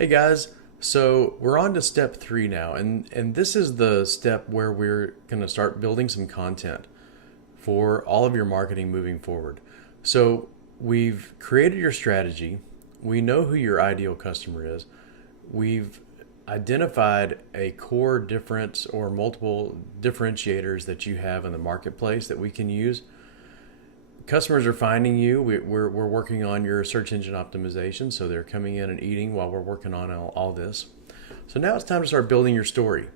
Hey guys, so we're on to step three now, and this is the step where we're going to start building some content for all of your marketing moving forward. So we've created your strategy, we know who your ideal customer is, we've identified a core difference or multiple differentiators that you have in the marketplace that we can use. Customers are finding you. We're working on your search engine optimization, so they're coming in and eating while we're working on all this. So now it's time to start building your story.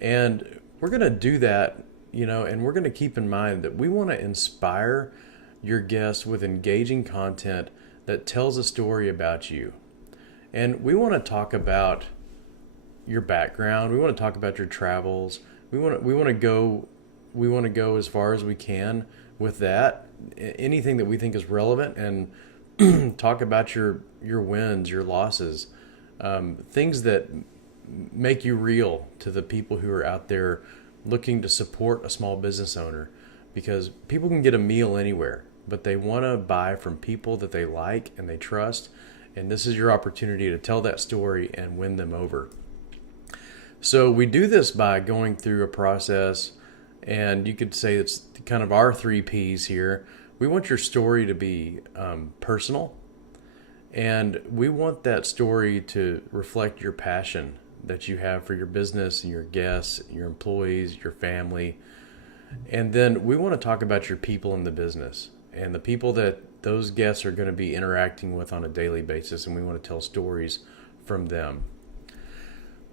And we're going to do that, and we're going to keep in mind that we want to inspire your guests with engaging content that tells a story about you. And we want to talk about your background. We want to talk about your travels. We want to go as far as we can with that. Anything that we think is relevant, and talk about your wins, your losses, things that make you real to the people who are out there looking to support a small business owner, because people can get a meal anywhere, but they want to buy from people that they like and they trust, and this is your opportunity to tell that story and win them over. So we do this by going through a process, and you could say it's kind of our three P's here. We want your story to be personal, and we want that story to reflect your passion that you have for your business and your guests, your employees, your family. And then we want to talk about your people in the business and the people that those guests are going to be interacting with on a daily basis, and we want to tell stories from them.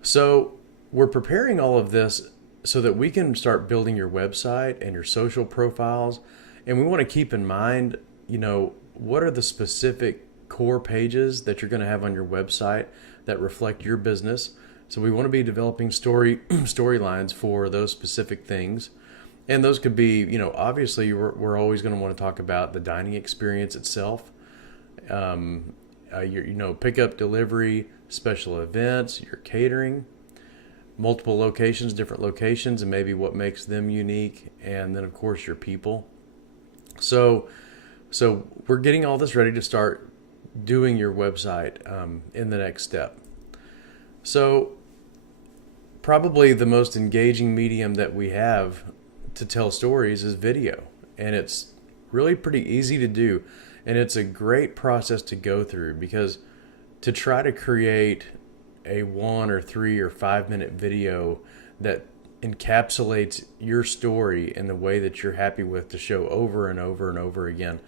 So we're preparing all of this so that we can start building your website and your social profiles. And we want to keep in mind, what are the specific core pages that you're going to have on your website that reflect your business. So we want to be developing storylines for those specific things. And those could be, obviously we're always going to want to talk about the dining experience itself, your pickup, delivery, special events, your catering, multiple locations, different locations, and maybe what makes them unique, and then of course your people. So we're getting all this ready to start doing your website in the next step. So probably the most engaging medium that we have to tell stories is video, and it's really pretty easy to do, and it's a great process to go through, because to try to create a 1 or 3 or 5 minute video that encapsulates your story in the way that you're happy with to show over and over and over again,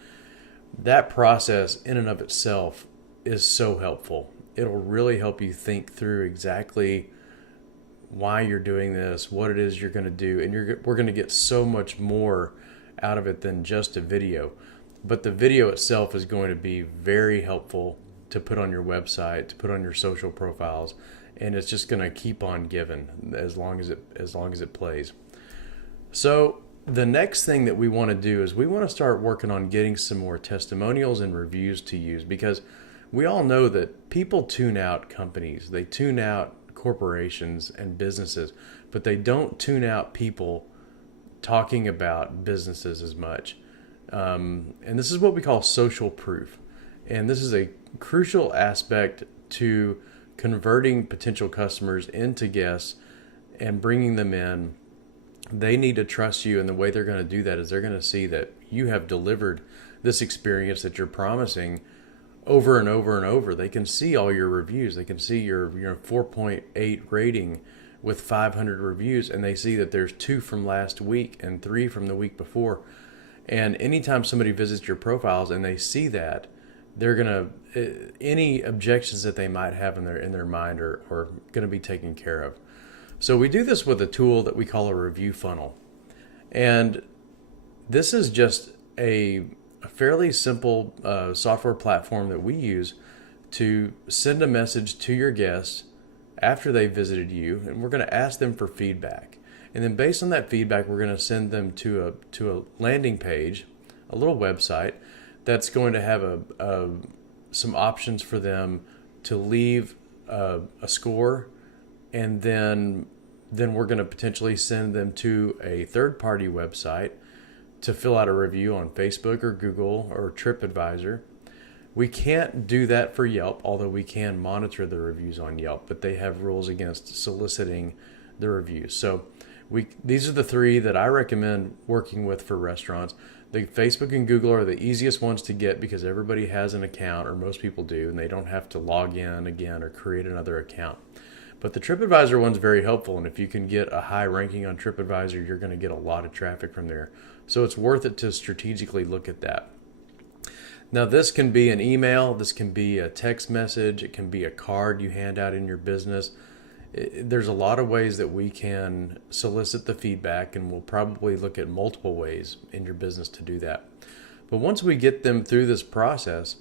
that process in and of itself is so helpful. It'll really help you think through exactly why you're doing this, what it is you're going to do, and we're going to get so much more out of it than just a video. But the video itself is going to be very helpful to put on your website, to put on your social profiles, and it's just going to keep on giving as long as it plays. So the next thing that we want to do is we want to start working on getting some more testimonials and reviews to use, because we all know that people tune out companies, they tune out corporations and businesses, but they don't tune out people talking about businesses as much. And this is what we call social proof. And this is a crucial aspect to converting potential customers into guests and bringing them in. They need to trust you, and the way they're going to do that is they're going to see that you have delivered this experience that you're promising over and over and over. They can see all your reviews. They can see your 4.8 rating with 500 reviews, and they see that there's 2 from last week and 3 from the week before. And anytime somebody visits your profiles and they see that, they're gonna any objections that they might have in their mind are going to be taken care of. So we do this with a tool that we call a review funnel, and this is just a fairly simple software platform that we use to send a message to your guests after they visited you, and we're going to ask them for feedback. And then based on that feedback, we're going to send them to a landing page, a little website that's going to have some options for them to leave a score, and then we're going to potentially send them to a third-party website to fill out a review on Facebook or Google or TripAdvisor. We can't do that for Yelp, although we can monitor the reviews on Yelp, but they have rules against soliciting the reviews. So these are the three that I recommend working with for restaurants. The Facebook and Google are the easiest ones to get because everybody has an account, or most people do, and they don't have to log in again or create another account. But the TripAdvisor one's very helpful, and if you can get a high ranking on TripAdvisor, you're going to get a lot of traffic from there. So it's worth it to strategically look at that. Now, this can be an email, this can be a text message, it can be a card you hand out in your business. There's a lot of ways that we can solicit the feedback, and we'll probably look at multiple ways in your business to do that. But once we get them through this process,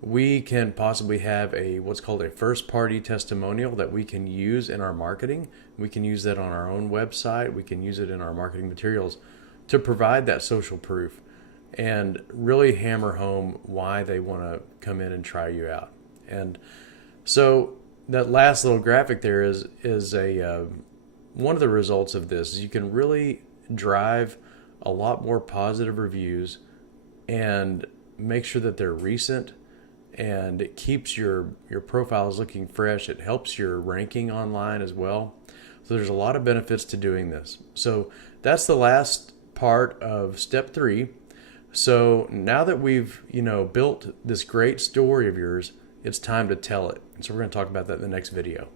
we can possibly have what's called a first-party testimonial that we can use in our marketing. We can use that on our own website. We can use it in our marketing materials to provide that social proof and really hammer home why they want to come in and try you out. And so that last little graphic there is one of the results of this. Is you can really drive a lot more positive reviews and make sure that they're recent, and it keeps your profiles looking fresh. It helps your ranking online as well. So there's a lot of benefits to doing this. So that's the last part of step 3. So now that we've built this great story of yours, it's time to tell it. And so we're going to talk about that in the next video.